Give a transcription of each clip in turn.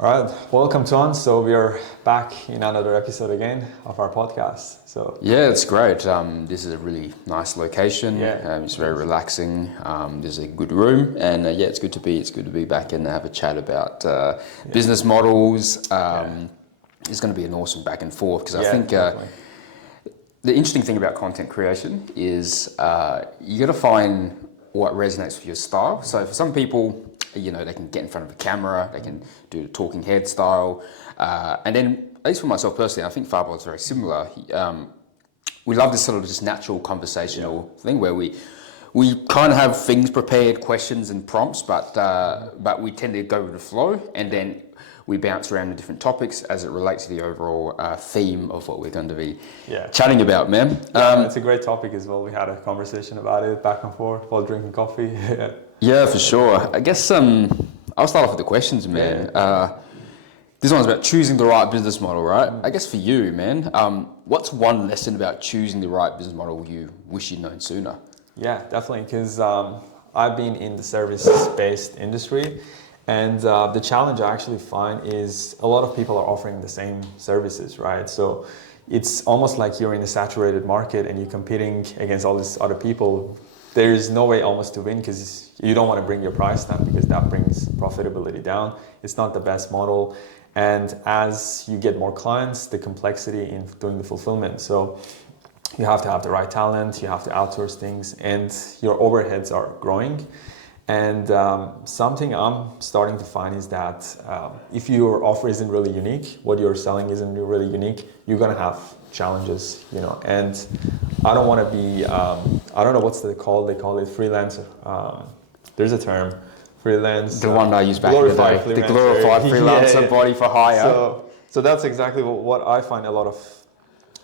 All right, welcome Tuan. So we are back in another episode again of our podcast. So Yeah, it's great. This is a really nice location. yeah, It's very relaxing. There's a good room, and yeah, it's good to be back and have a chat about business models. It's going to be an awesome back and forth because I yeah, think definitely. the interesting thing about content creation is you got to find what resonates with your style. So for some people, they can get in front of a camera, they can do the talking head style, and then at least for myself personally, I think Farbol is very similar. We love this sort of just natural conversational thing where we kind of have things prepared, questions and prompts, but we tend to go with the flow, and then we bounce around the different topics as it relates to the overall theme of what we're going to be chatting about, man. It's a great topic as well. We had a conversation about it back and forth while drinking coffee. Yeah, for sure. I guess I'll start off with the questions, man. This one's about choosing the right business model, right? I guess for you, man, what's one lesson about choosing the right business model you wish you'd known sooner? Yeah, definitely. Because I've been in the service-based industry, and the challenge I actually find is a lot of people are offering the same services, right? So it's almost like you're in a saturated market and you're competing against all these other people. There is no way almost to win because you don't want to bring your price down because that brings profitability down. It's not the best model. And as you get more clients, the complexity in doing the fulfillment. So you have to have the right talent, you have to outsource things, and your overheads are growing. And something I'm starting to find is that if your offer isn't really unique, what you're selling isn't really unique, you're gonna have challenges, And I don't want to be, I don't know what's they call it freelancer. There's a term, freelance. The one I used back in the day, the glorified freelancer body for hire. So that's exactly what I find a lot of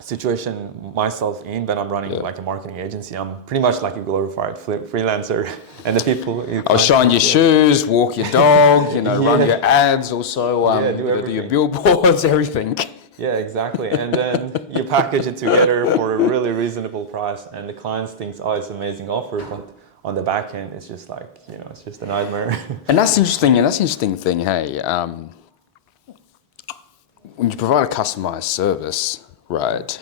situation myself in when I'm running like a marketing agency. I'm pretty much like a glorified freelancer, and the people. I'll shine your shoes, walk your dog, run your ads, also do your billboards, everything. Yeah, exactly. And then you package it together for a really reasonable price, and the clients thinks, oh, it's an amazing offer, but on the back end, it's just like, it's just a nightmare. And that's interesting. And that's an interesting thing. Hey, when you provide a customized service, right?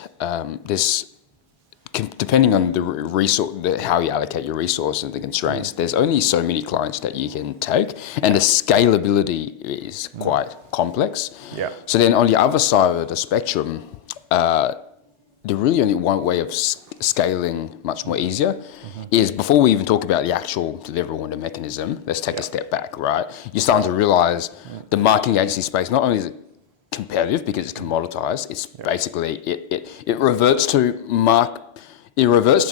Depending on the resource, how you allocate your resources and the constraints, there's only so many clients that you can take, and the scalability is quite complex. Yeah. So then on the other side of the spectrum, the really only one way of scaling much more easier is before we even talk about the actual deliverable and the mechanism, let's take a step back, right? You're starting to realize the marketing agency space, not only is it competitive because it's commoditized, it's basically, it reverts to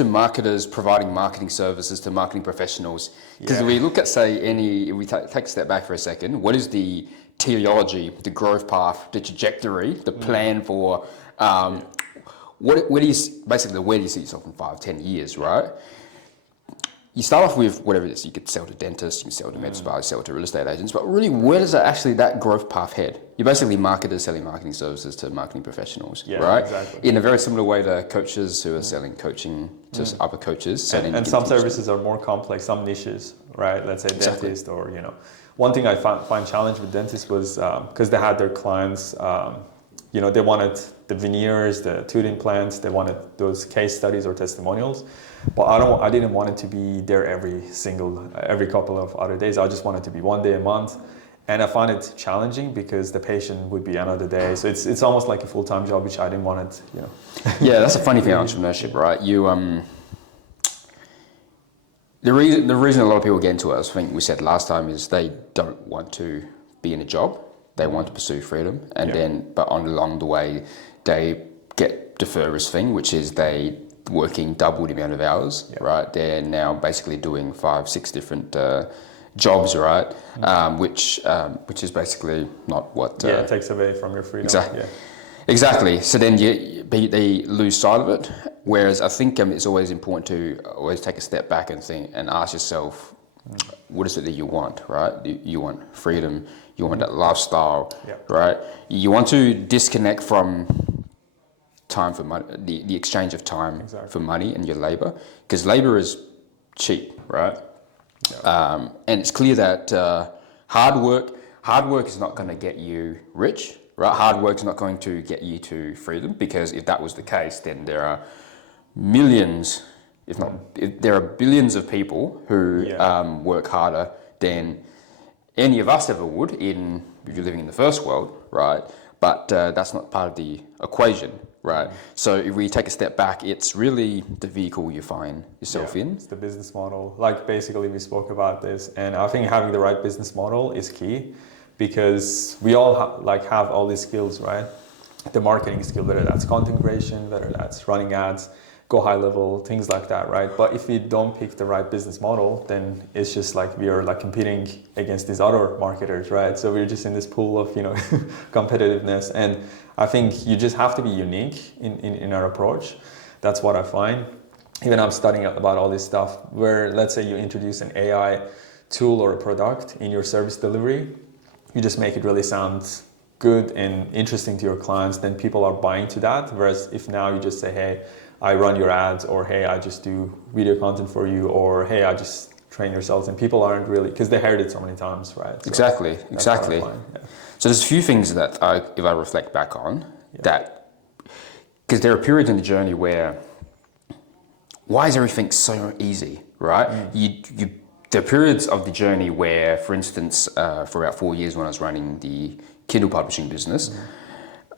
marketers providing marketing services to marketing professionals. Because if we look at, say, if we take a step back for a second, what is the teleology, the growth path, the trajectory, the plan for, where do you see yourself in 5-10 years, right? You start off with whatever it is. You could sell to dentists, you can sell to med spas, sell to real estate agents, but really, where does that growth path head? You're basically marketers selling marketing services to marketing professionals, right? Exactly. In a very similar way to coaches who are selling coaching to other coaches. And some services are more complex, some niches, right? Let's say dentist or, One thing I find challenge with dentists was because they had their clients, they wanted the veneers, the tooth implants, they wanted those case studies or testimonials. But I didn't want it to be there every couple of other days. I just wanted to be one day a month. And I find it challenging because the patient would be another day. So it's almost like a full-time job, which I didn't want it, Yeah, that's a funny thing about entrepreneurship, right? The reason a lot of people get into it, I think we said last time, is they don't want to be in a job. They want to pursue freedom. But along the way, they get the furthest thing, which is they working double the amount of hours, right? They're now basically doing 5-6 different jobs, right? Which is basically not what... it takes away from your freedom. Exactly. So then they lose sight of it. Whereas I think it's always important to always take a step back and think and ask yourself, what is it that you want, right? You want freedom, you want that lifestyle, right? You want to disconnect from time for money, the exchange of time for money and your labor, because labor is cheap, right? And it's clear that hard work, hard work is not going to get you rich, right? Hard work is not going to get you to freedom, because if that was the case, then there are millions, if there are billions of people who work harder than any of us ever would if you're living in the first world, right? But that's not part of the equation, right? So if we take a step back, it's really the vehicle you find yourself in. It's the business model. Like basically we spoke about this, and I think having the right business model is key, because we all have all these skills, right? The marketing skill, whether that's content creation, whether that's running ads, go high level, things like that, right? But if we don't pick the right business model, then it's just like we are like competing against these other marketers, right? So we're just in this pool of, competitiveness. And I think you just have to be unique in our approach. That's what I find. Even I'm studying about all this stuff where, let's say you introduce an AI tool or a product in your service delivery, you just make it really sound good and interesting to your clients, then people are buying to that. Whereas if now you just say, hey, I run your ads, or hey, I just do video content for you, or hey, I just train your sales, and people aren't really, because they heard it so many times, right? So exactly. So there's a few things that if I reflect back on, that, because there are periods in the journey where, why is everything so easy, right? There are periods of the journey where, for instance, for about 4 years when I was running the Kindle publishing business,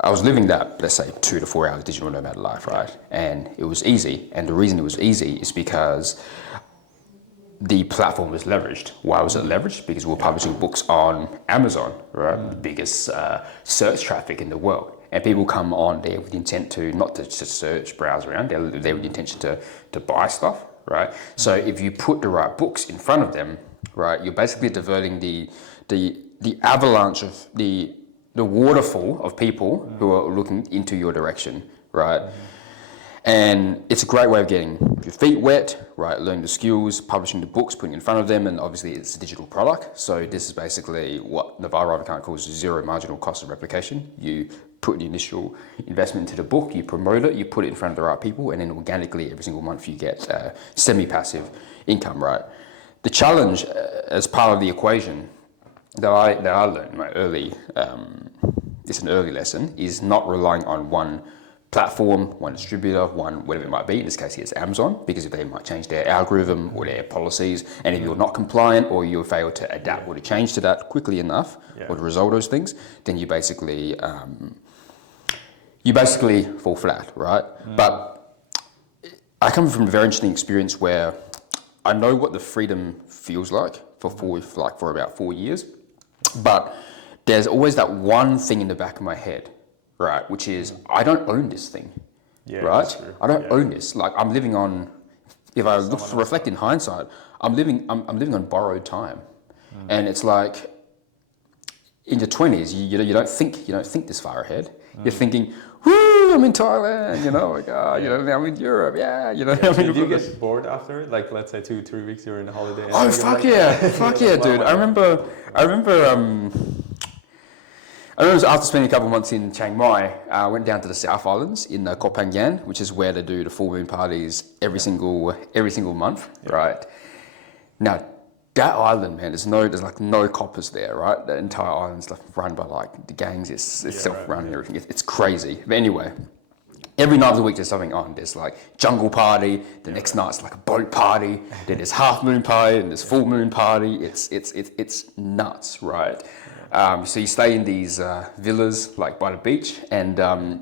I was living that, let's say, 2 to 4 hours digital nomad life, right? And it was easy. And the reason it was easy is because the platform was leveraged. Why was it leveraged? Because we were publishing books on Amazon, right? The biggest search traffic in the world. And people come on there with the intent to not to search, browse around. They're with the intention to buy stuff, right? So if you put the right books in front of them, right, you're basically diverting the avalanche of the waterfall of people who are looking into your direction, right? And it's a great way of getting your feet wet, right? Learning the skills, publishing the books, putting it in front of them, and obviously it's a digital product. So this is basically what Navarro Ravikant calls zero marginal cost of replication. You put the initial investment into the book, you promote it, you put it in front of the right people, and then organically every single month you get semi-passive income, right? The challenge as part of the equation that I learned in my it's an early lesson, is not relying on one platform, one distributor, one whatever it might be. In this case, it's Amazon, because if they might change their algorithm or their policies, and if you're not compliant or you fail to adapt or to change to that quickly enough, or to resolve those things, then you basically fall flat, right? But I come from a very interesting experience where I know what the freedom feels like for about 4 years. But there's always that one thing in the back of my head, right? Which is, I don't own this thing, right? I don't own this. Like, I'm living on, if I reflect in hindsight, I'm living on borrowed time. And it's like, in your 20s, you don't think this far ahead. You're thinking, woo, I'm in Thailand, now I'm in Europe, Did you get bored after? Like, let's say 2-3 weeks you're in a holiday. Oh, fuck yeah, dude. I remember after spending a couple of months in Chiang Mai, I went down to the South Islands in Koh Phangan, which is where they do the full moon parties every single month, right? Now, that island, man, there's like no coppers there, right? The entire island's like run by like the gangs. It's self-run and everything. It's crazy. But anyway, every night of the week there's something on. There's like jungle party. The next night's like a boat party. Then there's half moon party and there's full moon party. It's nuts, right? So you stay in these villas like by the beach, and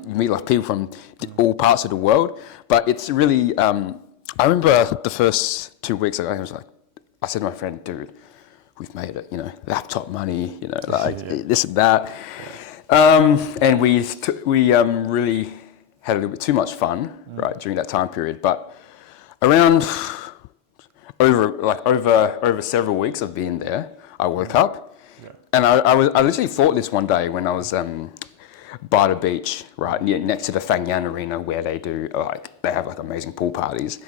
you meet like people from all parts of the world. But it's really, I remember the first 2 weeks I said to my friend, dude, we've made it, laptop money, this and that. And we really had a little bit too much fun, right, during that time period. But around over several weeks of being there, I woke up, and I literally thought this one day when I was by the beach, right, next to the Phang Yan Arena, where they have amazing pool parties.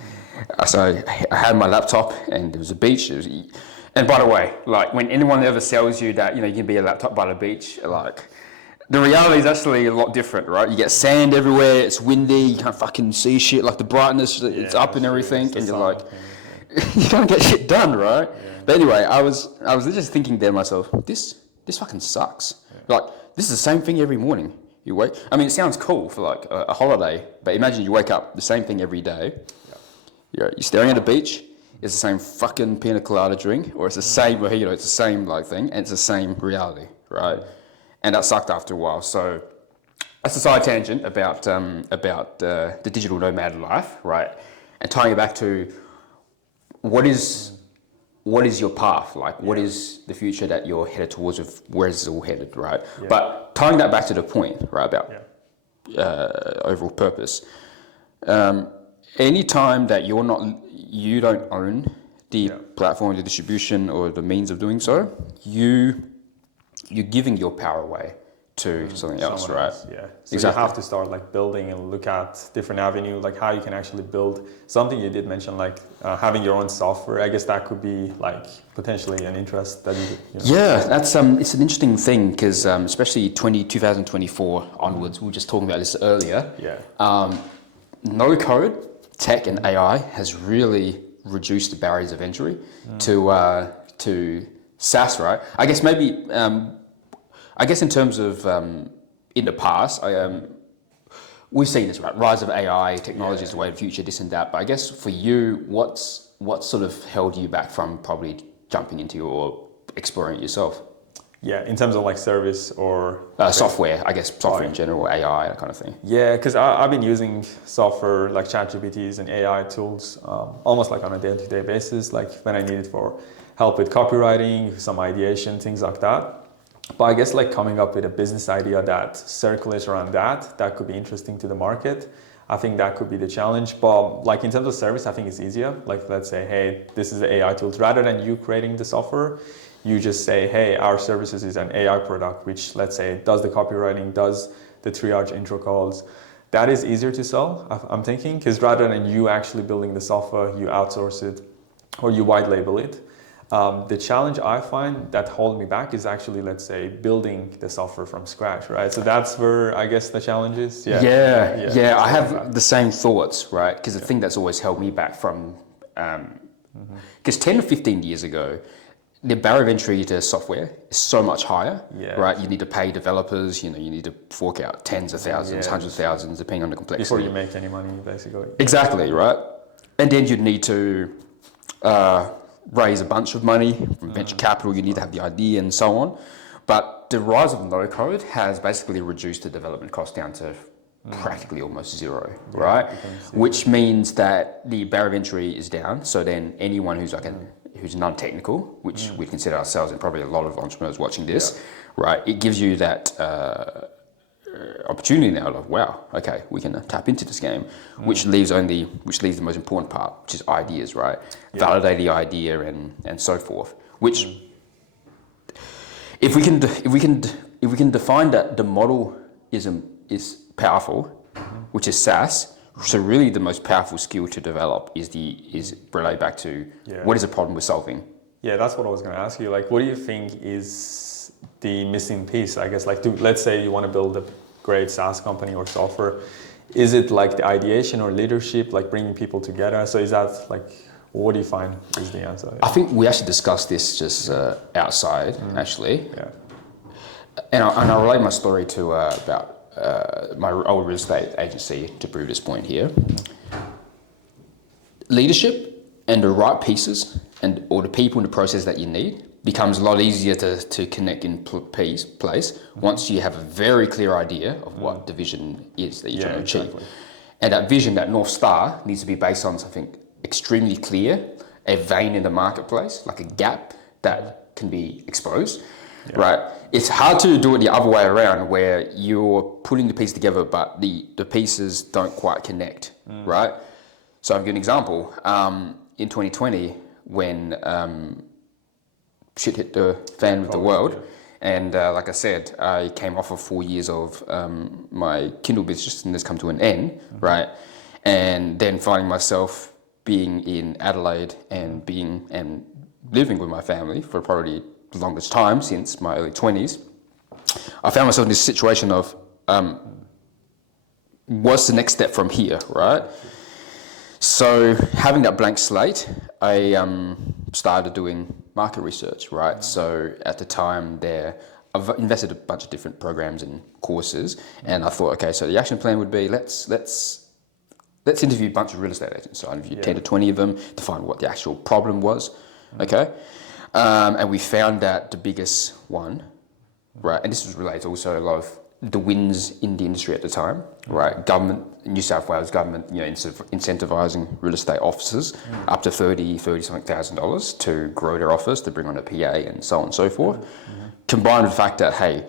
So I had my laptop, and there was a beach. And by the way, like, when anyone ever sells you that, you can be a laptop by the beach, like, the reality is actually a lot different, right? You get sand everywhere, it's windy, you can't fucking see shit, like the brightness, it's up and everything, and you're like, you can't get shit done, right? But anyway, I was just thinking there myself, this this fucking sucks. Like, this is the same thing every morning. You wake. I mean, it sounds cool for like a holiday, but imagine you wake up the same thing every day. You're staring at a beach. It's the same fucking pina colada drink, or it's the same mojito. It's the same like thing, and it's the same reality, right? And that sucked after a while. So that's a side tangent about the digital nomad life, right? And tying it back to what is your path like? What is the future that you're headed towards? Of where is it all headed, right? Yeah. But tying that back to the point, right, about overall purpose. Any time that you don't own the platform, the distribution, or the means of doing so, you're giving your power away to something else, right? Yeah. So exactly. You have to start like building and look at different avenues, like how you can actually build something. You did mention like having your own software. I guess that could be like potentially an interest that you know. Yeah, that's it's an interesting thing because especially 2024 onwards, we were just talking about this earlier. Yeah. No code, tech, and AI has really reduced the barriers of entry to SaaS, right? I guess maybe. I guess in terms of in the past, we've seen this, right? Rise of AI, technology is the way of the future, this and that. But I guess for you, what sort of held you back from probably jumping into or exploring it yourself? Yeah, in terms of like service or software, I guess software in general, AI, that kind of thing. Yeah, because I've been using software like ChatGPTs and AI tools almost like on a day-to-day basis, like when I need it for help with copywriting, some ideation, things like that. But I guess like coming up with a business idea that circulates around that could be interesting to the market. I think that could be the challenge. But like in terms of service, I think it's easier. Like let's say, hey, this is the AI tools. Rather than you creating the software, you just say, hey, our services is an AI product, which let's say does the copywriting, does the triage intro calls. That is easier to sell, I'm thinking, because rather than you actually building the software, you outsource it or you white label it. The challenge I find that hold me back is actually, let's say, building the software from scratch, right? So that's where I guess the challenge is. Yeah. I have the same thoughts, right? Because the thing that's always held me back from, because 10 or 15 years ago, the barrier of entry to software is so much higher, right? You need to pay developers, you need to fork out tens of thousands, hundreds of thousands, depending on the complexity. Before you make any money, basically. Exactly, right? And then you'd need to raise a bunch of money from venture capital, you need to have the idea and so on. But the rise of no code has basically reduced the development cost down to practically almost zero, right? Which means that the barrier of entry is down. So then anyone who's like who's non-technical, which we consider ourselves and probably a lot of entrepreneurs watching this, right? It gives you that opportunity now of, wow, okay, we can tap into this game, which leaves the most important part, which is ideas, right? Validate the idea and so forth. Which, if we can define that the model is powerful, which is SaaS. So really, the most powerful skill to develop is relate back to what is the problem we're solving. Yeah, that's what I was going to ask you. Like, what do you think is the missing piece? I guess, like, let's say you want to build a great SaaS company or software. Is it like the ideation or leadership, like bringing people together? So is that like, what do you find is the answer? I think we actually discussed this just outside, actually. Yeah. And I'll relate my story to about my old real estate agency to prove this point here. Leadership and the right pieces or the people in the process that you need becomes a lot easier to connect in place once you have a very clear idea of what the vision is that you're trying to achieve. Exactly. And that vision, that North Star, needs to be based on something extremely clear, a vein in the marketplace, like a gap that can be exposed, right? It's hard to do it the other way around where you're putting the pieces together, but the pieces don't quite connect, right? So I'll give you an example. In 2020, when shit hit the fan with the world, and like I said, I came off of 4 years of my Kindle business and this come to an end, right? And then finding myself being in Adelaide and living with my family for probably the longest time since my early 20s, I found myself in this situation of what's the next step from here, right? So having that blank slate, I started doing market research, right? So at the time there, I've invested a bunch of different programs and courses, and I thought, okay, so the action plan would be let's interview a bunch of real estate agents. So I interviewed 10 to 20 of them to find what the actual problem was, okay? And we found that the biggest one, right, and this was related to also a lot of the wins in the industry at the time, right? Government, New South Wales government, incentivizing real estate officers up to $30,000 something to grow their office, to bring on a PA and so on and so forth. Combined with the fact that, hey,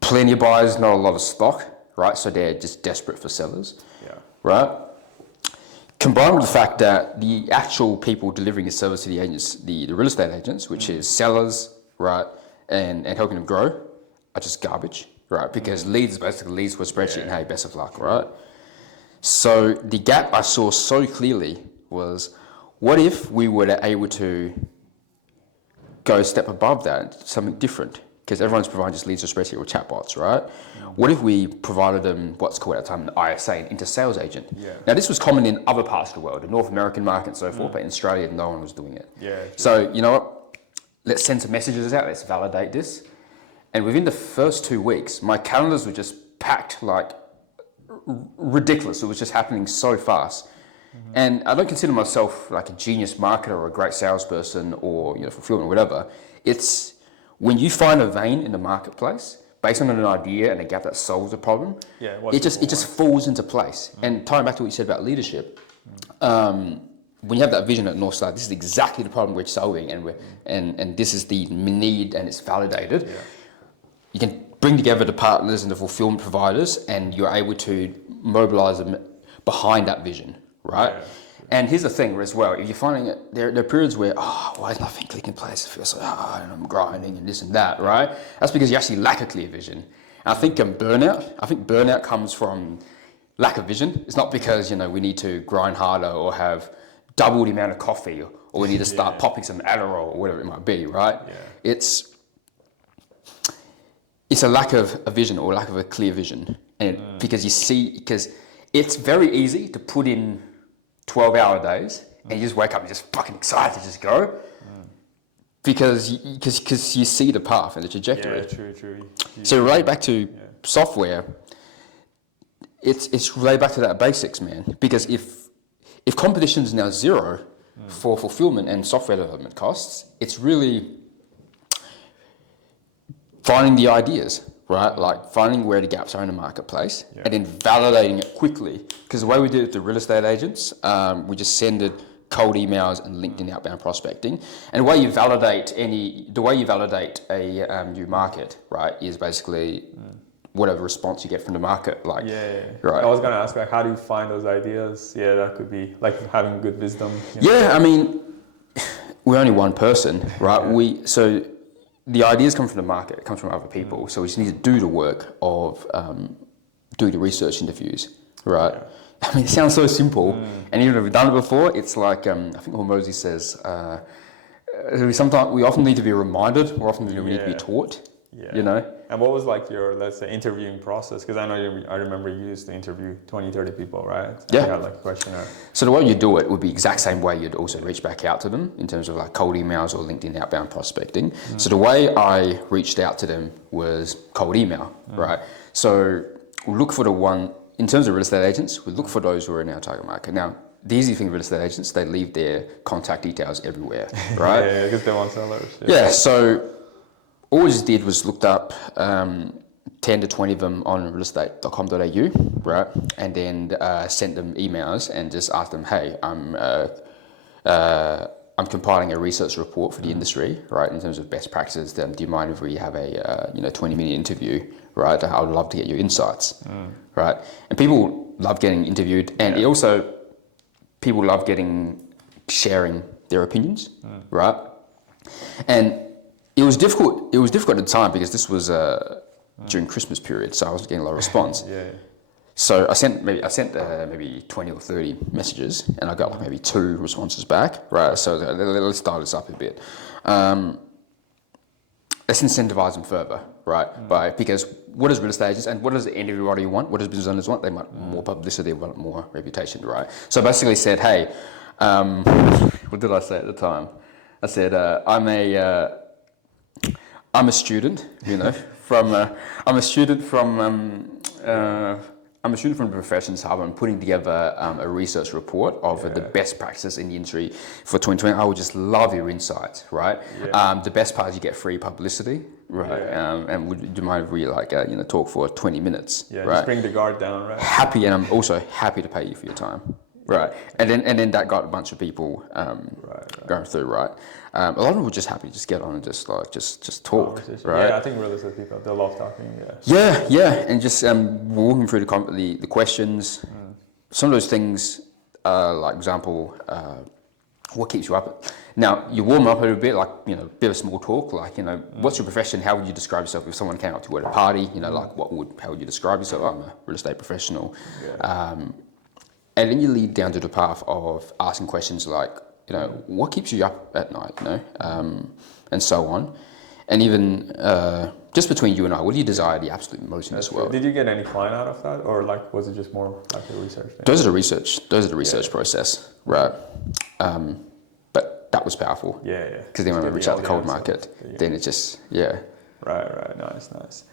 plenty of buyers, not a lot of stock, right? So they're just desperate for sellers, right? Combined with the fact that the actual people delivering the service to the agents, the real estate agents, which is sellers, right, and helping them grow, are just garbage, right? Because leads for a spreadsheet and hey, best of luck, right? So the gap I saw so clearly was, what if we were able to go a step above that, something different? Because everyone's providing just leads or spreadsheet or chatbots, right? What if we provided them what's called at the time an ISA, an inter-sales agent? Now this was common in other parts of the world, the North American market and so forth, but in Australia no one was doing it. So you know what? Let's send some messages out, let's validate this. And within the first 2 weeks, my calendars were just packed like ridiculous. It was just happening so fast. And I don't consider myself like a genius marketer or a great salesperson or fulfillment or whatever. It's when you find a vein in the marketplace based on an idea and a gap that solves a problem, it just falls into place. And tying back to what you said about leadership, when you have that vision at North Star, this is exactly the problem we're solving, and this is the need, and it's validated. You can bring together the partners and the fulfillment providers, and you're able to mobilize them behind that vision, right? And here's the thing as well, if you're finding it, there are periods where, why is nothing clicking in place? It feels so hard and I'm grinding and this and that, right? That's because you actually lack a clear vision. And I think burnout comes from lack of vision. It's not because, we need to grind harder or have double the amount of coffee or we need to start popping some Adderall or whatever it might be, right? It's a lack of a vision or lack of a clear vision. And because it's very easy to put in 12-hour days and you just wake up and just fucking excited to just go because you see the path and the trajectory. True. So relate back to software, it's relate back to that basics, man. Because if competition is now zero for fulfillment and software development costs, it's really finding the ideas, right? Like finding where the gaps are in the marketplace and then validating it quickly. Because the way we did it with the real estate agents, we just send it cold emails and LinkedIn outbound prospecting. And the way you validate a new market, right, is basically whatever response you get from the market. Right. I was going to ask, how do you find those ideas? That could be like having good wisdom. I mean, we're only one person, right? So the ideas come from the market, it comes from other people. So we just need to do the work of doing the research interviews, right? I mean, it sounds so simple. And even if we've done it before, it's like, I think Hormozi says, we often need to be reminded, or often we need to be taught, And what was like your, let's say, interviewing process? Because I remember you used to interview 20, 30 people, right? You had like a questionnaire. So the way you do it would be the exact same way you'd also reach back out to them in terms of like cold emails or LinkedIn outbound prospecting. So the way I reached out to them was cold email, right? So we'll look for the one, in terms of real estate agents, we look for those who are in our target market. Now, the easy thing with real estate agents, they leave their contact details everywhere, right? Because they want sellers. So all we just did was looked up 10 to 20 of them on realestate.com.au, right? And then sent them emails and just asked them, hey, I'm compiling a research report for the industry, right? In terms of best practices, do you mind if we have a 20-minute interview, right? I would love to get your insights, right? And people love getting interviewed, and it also people love sharing their opinions, right? And it was difficult. It was difficult at the time because this was during Christmas period, so I wasn't getting a lot of response. So I sent maybe 20 or 30 messages, and I got like maybe 2 responses back. Right. So let's start this up a bit. Let's incentivize them further, right? Because what does real estate agents and what does everybody want? What does business owners want? They want more publicity, they want more reputation, right? So I basically said, hey, what did I say at the time? I said, I'm a student, you know, I'm a student from I'm a student from the Professions Hub. I'm putting together a research report of the best practices in the industry for 2020. I would just love your insights, right? The best part is you get free publicity, right? And would you mind if we talk for 20 minutes? Yeah, right? Just bring the guard down, right? Happy, and I'm also happy to pay you for your time. Right, and then that got a bunch of people going through. Right, a lot of them were just happy to just get on and just talk. Right. Yeah, I think real estate people, they love talking. Yeah, and just walking through the questions. Some of those things, like example, what keeps you up? Now you warm up a little bit, like a bit of small talk, like what's your profession? How would you describe yourself if someone came up to you at a party? Like how would you describe yourself? I'm a real estate professional. And then you lead down to the path of asking questions like, what keeps you up at night, and so on. And even just between you and I, what do you desire the absolute most in this world? Did you get any client out of that, or was it just more like a research thing? Those are the research process, right? But that was powerful. Yeah. Because then when we reach out the cold market, then it just, Right. Nice.